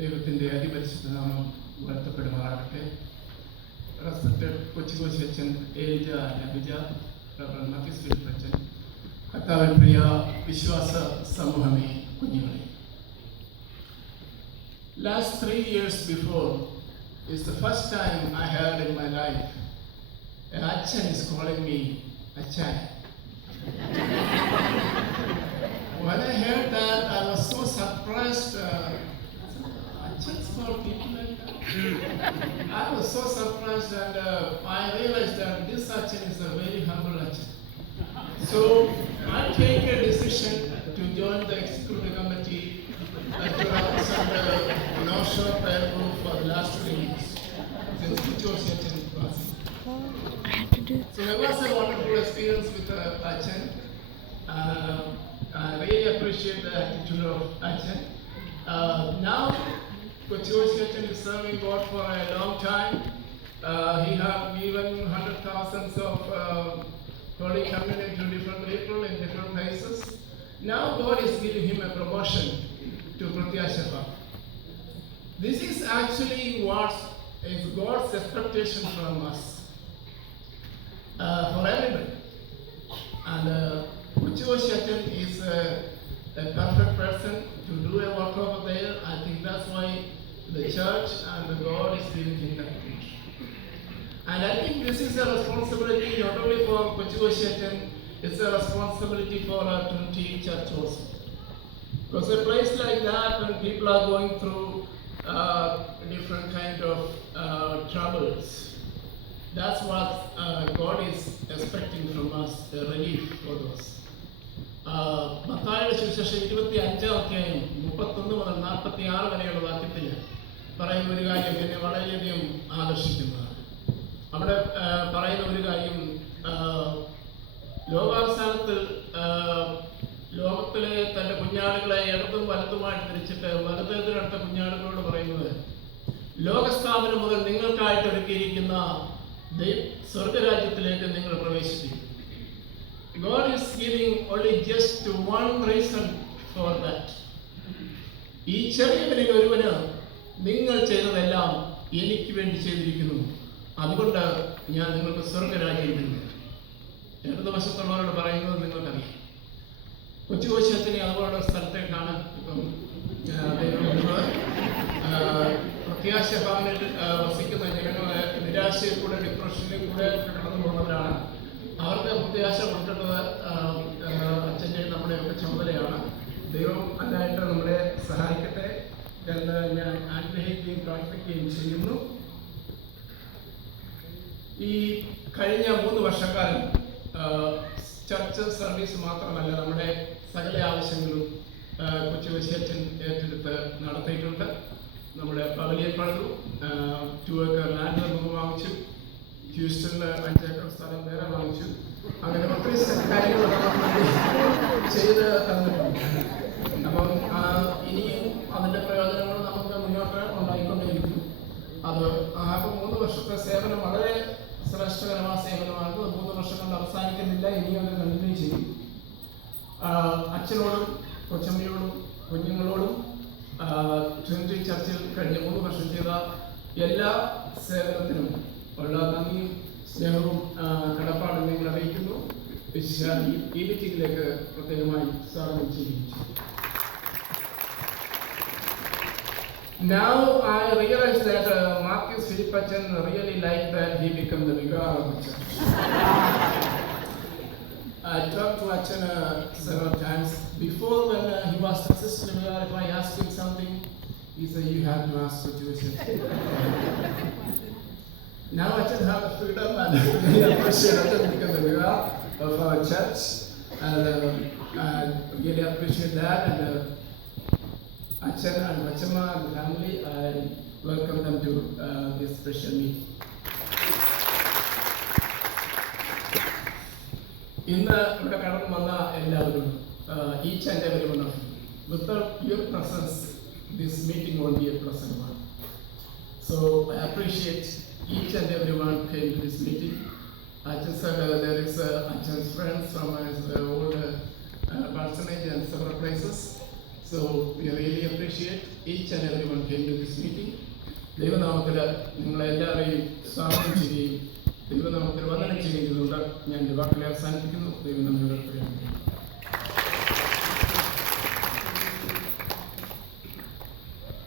ദൈവത്തിൻ്റെ അതിപരിശുദ്ധ നാമം വാഴ്ത്തപ്പെടുമാറാകട്ടെ. റെസ്പെക്റ്റഡ് കൊച്ചുകോശി അച്ഛൻ ഏലിജ ലബിജ, റവറൻ മാത്യൂസ് ഫിലിപ്പ് അച്ഛൻ, കർത്താവിൻ പ്രിയ വിശ്വാസ സമൂഹമേ, കുഞ്ഞുങ്ങളെ, last 3 years before is the first time I heard in my life an Achan is calling me Achan. When I heard that, I was so surprised. Achans call people like that. I was so surprised, and I realized that this Achan is a very humble Achan. So I take a decision to join the executive committee to represent the North Shore Prayer Group for the last 3 years since Kuchosi Achan was. So it was a wonderful experience with Achan. I really appreciate the attitude of Achan. Now, Kochosi Achan is serving God for a long time. He has given 100,000 of Holy Communion to different people in different places. Now God is giving him a promotion to Pratyashapa. This is actually what is God's expectation from us, for everybody. And Kochosi Achan is a perfect person to do a work over there. I think that's why the church and the God is giving him that promotion. And I think this is a responsibility not only for Kochosi Achan, it's a responsibility for our Trinity Church also. Because a place like that, when people are going through different kind of troubles, that's what God is expecting from us, a relief for those. മത്തായിയുടെ സുവിശേഷം 25-ാം അധ്യായം 31 മുതൽ 46 വരെയുള്ള വാക്യത്തിൽ പറയുന്ന ഒരു കാര്യം എന്നെ വളരെയധികം ആകർഷിക്കുന്നതാണ്. അവിടെ പറയുന്ന ഒരു കാര്യം, ലോകാവസാനത്തിൽ ലോകത്തിലെ തൻ്റെ കുഞ്ഞാടുകളെ ഇടതും വലതുമായിട്ട് തിരിച്ചിട്ട് വലതെതിരടുത്ത കുഞ്ഞാടുകളോട് പറയുന്നത്, ലോകസ്ഥാപനം മുതൽ നിങ്ങൾക്കായിട്ട് ഒരുക്കിയിരിക്കുന്ന സ്വർഗരാജ്യത്തിലേക്ക് നിങ്ങൾ പ്രവേശിക്കും. God is giving only just one reason for that. ഈ ചെറിയവനിൽ ഒരുവന് നിങ്ങൾ ചെയ്തതെല്ലാം എനിക്ക് വേണ്ടി ചെയ്തിരിക്കുന്നു, അതുകൊണ്ട് ഞാൻ നിങ്ങൾക്ക് സ്വർഗരാജ്യം തരുന്നു. ഇടതുവശത്തുള്ളവരോട് പറയുന്നത് നിങ്ങൾക്കറിയാം. കൊച്ചുകോശി അച്ഛനെ അതുപോലുള്ള സ്ഥലത്തേക്കാണ് ഇപ്പം പ്രത്യാശ ഭവനിൽ വസിക്കുന്ന ജനങ്ങളെ നിരാശയിൽ കൂടെ ഡിപ്രഷനിൽ കൂടെ കടന്നു പോകുന്നവരാണ്. അവർക്ക് പ്രത്യാശ കൊടുക്കേണ്ടത് അച്ഛൻ്റെ നമ്മുടെയൊക്കെ ചുമതലയാണ്. ദൈവം അതിനായിട്ട് നമ്മളെ സഹായിക്കട്ടെ എന്ന് ഞാൻ ആഗ്രഹിക്കുകയും പ്രാർത്ഥിക്കുകയും ചെയ്യുന്നു. ഈ കഴിഞ്ഞ 3 വർഷക്കാലം ചർച്ച് സർവീസ് മാത്രമല്ല, നമ്മുടെ സകല ആവശ്യങ്ങളും കൊച്ചുകോശി അച്ഛൻ ഏറ്റെടുത്ത് നടത്തിയിട്ടുണ്ട്. നമ്മുടെ പവലിയൻ പണിതു, 2 ഏക്കർ ലാൻഡ് നമുക്ക് വാങ്ങിച്ചു, ഹ്യൂസ്റ്റണിൽ 5 ഏക്കർ സ്ഥലം വേറെ വാങ്ങിച്ചു. അങ്ങനെ ഒത്തിരി കാര്യങ്ങൾ ചെയ്ത് തന്നിട്ടുണ്ട്. അപ്പം ഇനിയും അതിൻ്റെ പ്രയോജനങ്ങൾ നമുക്ക് മുന്നോട്ട് ഉണ്ടായിക്കൊണ്ടേയിരിക്കും. അത് അപ്പോൾ 3 വർഷത്തെ സേവനം വളരെ ശ്രേഷ്ഠകരമായ സേവനമാണ്. 3 വർഷം കൊണ്ട് അവസാനിക്കുന്നില്ല, ഇനിയും അത് കണ്ടിന്യൂ ചെയ്യും. അച്ഛനോടും കൊച്ചമ്മയോടും കുഞ്ഞുങ്ങളോടും ട്രിനിറ്റി ചർച്ചിൽ കഴിഞ്ഞ 3 വർഷം ചെയ്ത എല്ലാ സേവനത്തിനും ഉള്ള നന്ദിയും സ്നേഹവും കടപ്പാടും നിങ്ങൾ അറിയിക്കുന്നു. ഈ മീറ്റിംഗിലേക്ക് പ്രത്യേകമായി സ്വാഗതം ചെയ്യുന്നു. Now I realize that Marcus Philip Achan really liked that he became the vicar of the church. I talked to Achan several times. Before, when he was assistant vicar, if I asked him something, he said, "You have to ask for Jewish." Now Achan have the freedom, and we appreciate Achan become the vicar of our church, and I really appreciate that. And Achan and Vachama and the family, I welcome them to this special meeting. ഇന്ന് ഇവിടെ കടന്നു വന്ന എല്ലാവരും, each and every one of you, without your presence, this meeting won't be a pleasant one. So I appreciate each and everyone came to this meeting. I just said there is Achan's friends from his old parsonage and several places. So we really appreciate each and everyone came to this meeting. ദൈവനാമത്തിൽ നിങ്ങളെല്ലാവരെയും സ്വാഗതം ചെയ്യുകയും ദൈവനാമത്തിൽ വന്ദനം ചെയ്യുകയും ചെയ്തുകൊണ്ട് ഞാൻ വാക്കുകളെ അവസാനിപ്പിക്കുന്നു. ദൈവം നമ്മെ